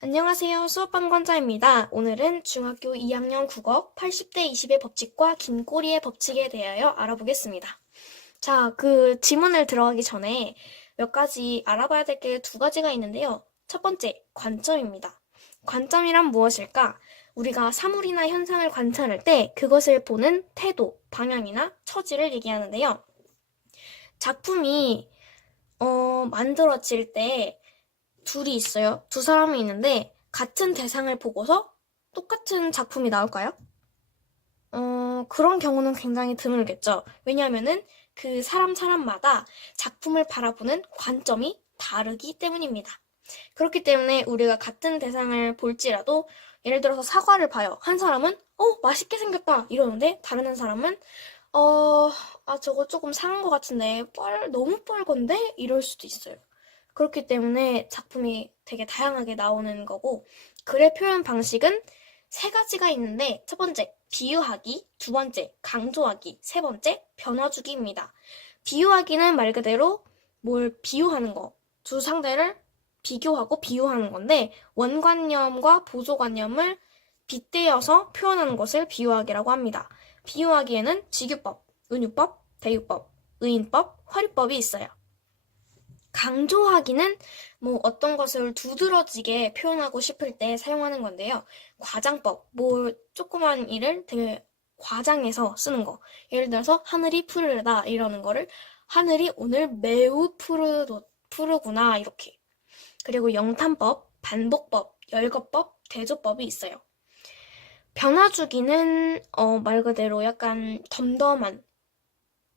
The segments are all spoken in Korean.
안녕하세요. 수업방관자입니다. 오늘은 중학교 2학년 국어 80대 20의 법칙과 긴 꼬리의 법칙에 대하여 알아보겠습니다. 자, 그 지문을 들어가기 전에 몇 가지 알아봐야 될 게 두 가지가 있는데요. 첫 번째, 관점입니다. 관점이란 무엇일까? 우리가 사물이나 현상을 관찰할 때 그것을 보는 태도, 방향이나 처지를 얘기하는데요. 작품이 만들어질 때 둘이 있어요. 두 사람이 있는데 같은 대상을 보고서 똑같은 작품이 나올까요? 그런 경우는 굉장히 드물겠죠. 왜냐하면은 그 사람마다 작품을 바라보는 관점이 다르기 때문입니다. 그렇기 때문에 우리가 같은 대상을 볼지라도 예를 들어서 사과를 봐요. 한 사람은 맛있게 생겼다 이러는데 다른 한 사람은 저거 조금 상한 것 같은데 너무 뻘건데? 이럴 수도 있어요. 그렇기 때문에 작품이 되게 다양하게 나오는 거고, 글의 표현 방식은 세 가지가 있는데, 첫 번째, 비유하기, 두 번째, 강조하기, 세 번째, 변화주기입니다. 비유하기는 말 그대로 뭘 비유하는 거, 두 상대를 비교하고 비유하는 건데, 원관념과 보조관념을 빗대어서 표현하는 것을 비유하기라고 합니다. 비유하기에는 직유법, 은유법, 대유법, 의인법, 화류법이 있어요. 강조하기는 뭐 어떤 것을 두드러지게 표현하고 싶을 때 사용하는 건데요. 과장법, 뭐 조그만 일을 되게 과장해서 쓰는 거. 예를 들어서 하늘이 푸르다 이러는 거를 하늘이 오늘 매우 푸르구나 이렇게. 그리고 영탄법, 반복법, 열거법, 대조법이 있어요. 변화주기는 말 그대로 약간 덤덤한,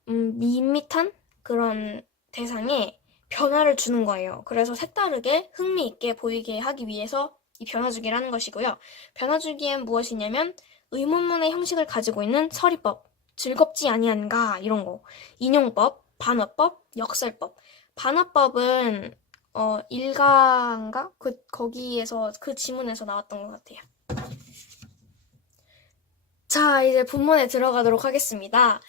밋밋한 그런 대상에 변화를 주는 거예요. 그래서 색다르게 흥미있게 보이게 하기 위해서 이 변화주기라는 것이고요. 변화주기엔 무엇이냐면 의문문의 형식을 가지고 있는 서리법, 즐겁지 아니한가 이런 거, 인용법, 반어법, 역설법. 반어법은 일가인가? 거기에서 그 지문에서 나왔던 것 같아요. 자, 이제 본문에 들어가도록 하겠습니다.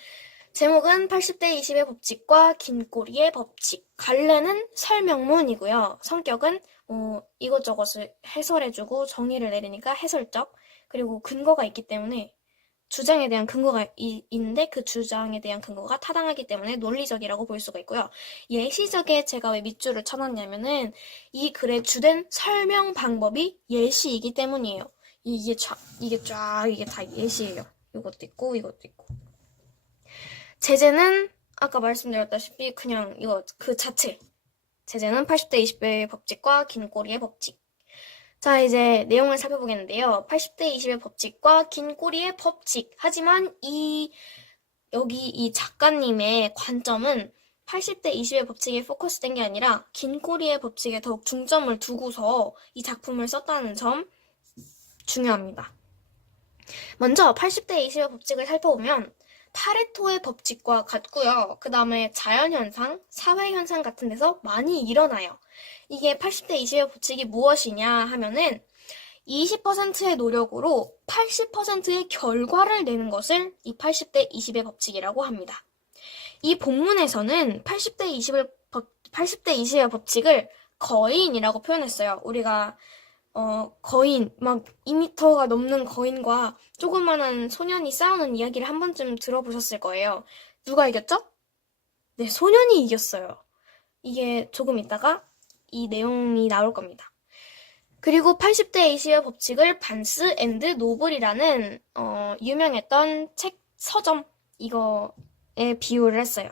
제목은 80대 20의 법칙과 긴 꼬리의 법칙. 갈래는 설명문이고요. 성격은 이것저것을 해설해주고 정의를 내리니까 해설적. 그리고 근거가 있기 때문에 주장에 대한 근거가 있는데 그 주장에 대한 근거가 타당하기 때문에 논리적이라고 볼 수가 있고요. 예시적에 제가 왜 밑줄을 쳐놨냐면은 이 글의 주된 설명 방법이 예시이기 때문이에요. 이게 다 예시예요. 이것도 있고 이것도 있고. 제재는 아까 말씀드렸다시피 그냥 이거 그 자체. 제재는 80대 20의 법칙과 긴 꼬리의 법칙. 자, 이제 내용을 살펴보겠는데요. 80대 20의 법칙과 긴 꼬리의 법칙. 하지만 여기 이 작가님의 관점은 80대 20의 법칙에 포커스된 게 아니라 긴 꼬리의 법칙에 더욱 중점을 두고서 이 작품을 썼다는 점 중요합니다. 먼저 80대 20의 법칙을 살펴보면 파레토의 법칙과 같고요. 그 다음에 자연현상, 사회현상 같은 데서 많이 일어나요. 이게 80대 20의 법칙이 무엇이냐 하면은 20%의 노력으로 80%의 결과를 내는 것을 이 80대 20의 법칙이라고 합니다. 이 본문에서는 80대 20의 법칙을 거인이라고 표현했어요. 우리가 거인, 막 2m가 넘는 거인과 조그만한 소년이 싸우는 이야기를 한 번쯤 들어보셨을 거예요. 누가 이겼죠? 네, 소년이 이겼어요. 이게 조금 있다가 이 내용이 나올 겁니다. 그리고 80대 20의 법칙을 반스 앤드 노블이라는 유명했던 책 서점 이거에 비유를 했어요.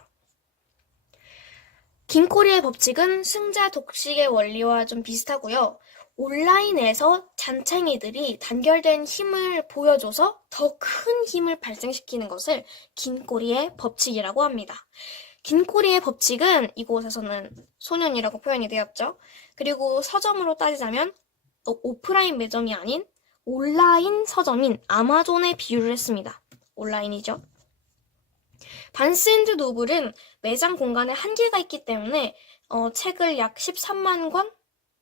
긴 꼬리의 법칙은 승자 독식의 원리와 좀 비슷하고요. 온라인에서 잔챙이들이 단결된 힘을 보여줘서 더 큰 힘을 발생시키는 것을 긴 꼬리의 법칙이라고 합니다. 긴 꼬리의 법칙은 이곳에서는 소년이라고 표현이 되었죠. 그리고 서점으로 따지자면 오프라인 매점이 아닌 온라인 서점인 아마존에 비유를 했습니다. 온라인이죠. 반스 앤드 노블은 매장 공간에 한계가 있기 때문에 책을 약 13만 권?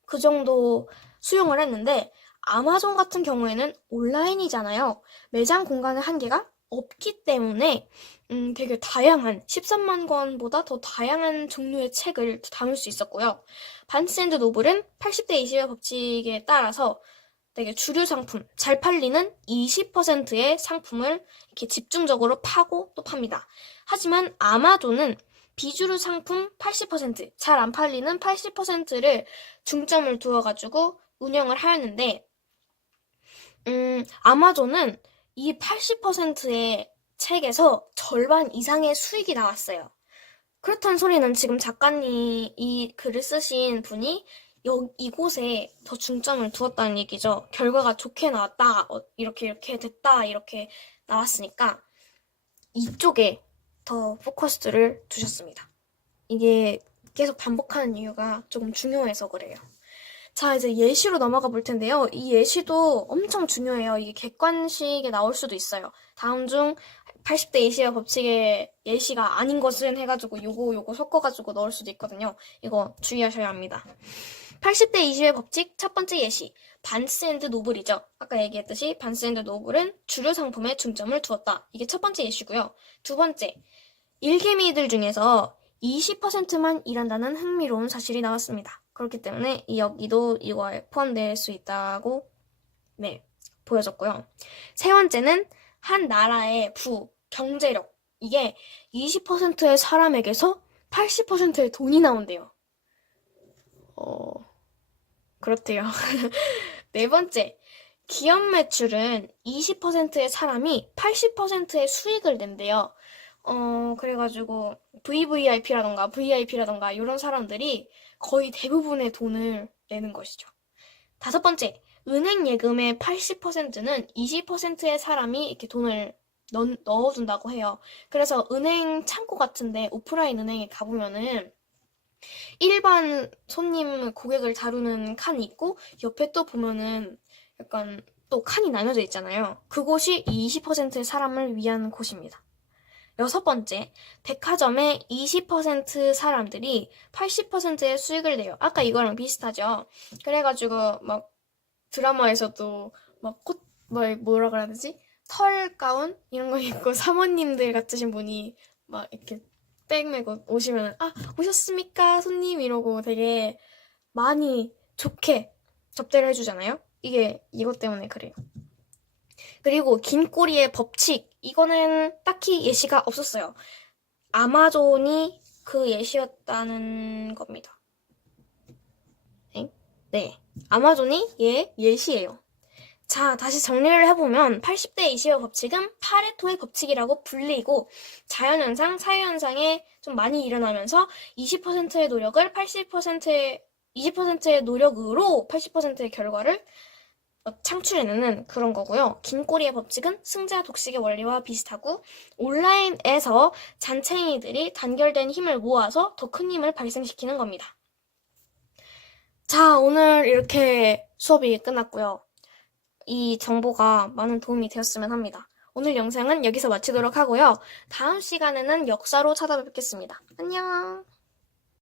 그 정도 수용을 했는데 아마존 같은 경우에는 온라인이잖아요. 매장 공간의 한계가 없기 때문에 되게 다양한 13만 권보다 더 다양한 종류의 책을 담을 수 있었고요. 반스 앤드 노블은 80대 20의 법칙에 따라서 되게 주류 상품, 잘 팔리는 20%의 상품을 이렇게 집중적으로 파고 또 팝니다. 하지만 아마존은 비주류 상품 80%, 잘 안 팔리는 80%를 중점을 두어가지고 운영을 하였는데, 아마존은 이 80%의 책에서 절반 이상의 수익이 나왔어요. 그렇다는 소리는 지금 작가님 이 글을 쓰신 분이 이곳에 더 중점을 두었다는 얘기죠. 결과가 좋게 나왔다, 이렇게 됐다, 이렇게 나왔으니까 이쪽에 더 포커스를 두셨습니다. 이게 계속 반복하는 이유가 조금 중요해서 그래요. 자, 이제 예시로 넘어가 볼 텐데요. 이 예시도 엄청 중요해요. 이게 객관식에 나올 수도 있어요. 다음 중 80대 20의 법칙의 예시가 아닌 것은 해가지고 요거 섞어가지고 넣을 수도 있거든요. 이거 주의하셔야 합니다. 80대 20의 법칙 첫 번째 예시. 반스 앤드 노블이죠. 아까 얘기했듯이 반스 앤드 노블은 주류 상품에 중점을 두었다. 이게 첫 번째 예시고요. 두 번째, 일개미들 중에서 20%만 일한다는 흥미로운 사실이 나왔습니다. 그렇기 때문에 여기도 이거에 포함될 수 있다고 보여졌고요. 세 번째는 한 나라의 경제력. 이게 20%의 사람에게서 80%의 돈이 나온대요. 그렇대요. 네 번째, 기업 매출은 20%의 사람이 80%의 수익을 낸대요. 그래가지고 VVIP라던가 이런 사람들이 거의 대부분의 돈을 내는 것이죠. 다섯 번째, 은행 예금의 80%는 20%의 사람이 이렇게 돈을 넣어준다고 해요. 그래서 은행 창고 같은데 오프라인 은행에 가보면은 일반 손님 고객을 다루는 칸이 있고 옆에 또 보면은 약간 또 칸이 나눠져 있잖아요. 그곳이 20%의 사람을 위한 곳입니다. 여섯 번째, 백화점의 20% 사람들이 80%의 수익을 내요. 아까 이거랑 비슷하죠? 그래가지고 막 드라마에서도 막 뭐라 그래야 되지? 털 가운? 이런 거 입고 사모님들 같으신 분이 막 이렇게 백 메고 오시면 오셨습니까? 손님 이러고 되게 많이 좋게 접대를 해주잖아요? 이게 이것 때문에 그래요. 그리고 긴 꼬리의 법칙. 이거는 딱히 예시가 없었어요. 아마존이 그 예시였다는 겁니다. 네. 아마존이 예시예요. 자, 다시 정리를 해보면 80대 20의 법칙은 파레토의 법칙이라고 불리고 자연현상, 사회현상에 좀 많이 일어나면서 20%의 노력을 20%의 노력으로 80%의 결과를 창출해내는 그런 거고요. 긴 꼬리의 법칙은 승자 독식의 원리와 비슷하고 온라인에서 잔챙이들이 단결된 힘을 모아서 더 큰 힘을 발생시키는 겁니다. 자, 오늘 이렇게 수업이 끝났고요. 이 정보가 많은 도움이 되었으면 합니다. 오늘 영상은 여기서 마치도록 하고요. 다음 시간에는 역사로 찾아뵙겠습니다. 안녕!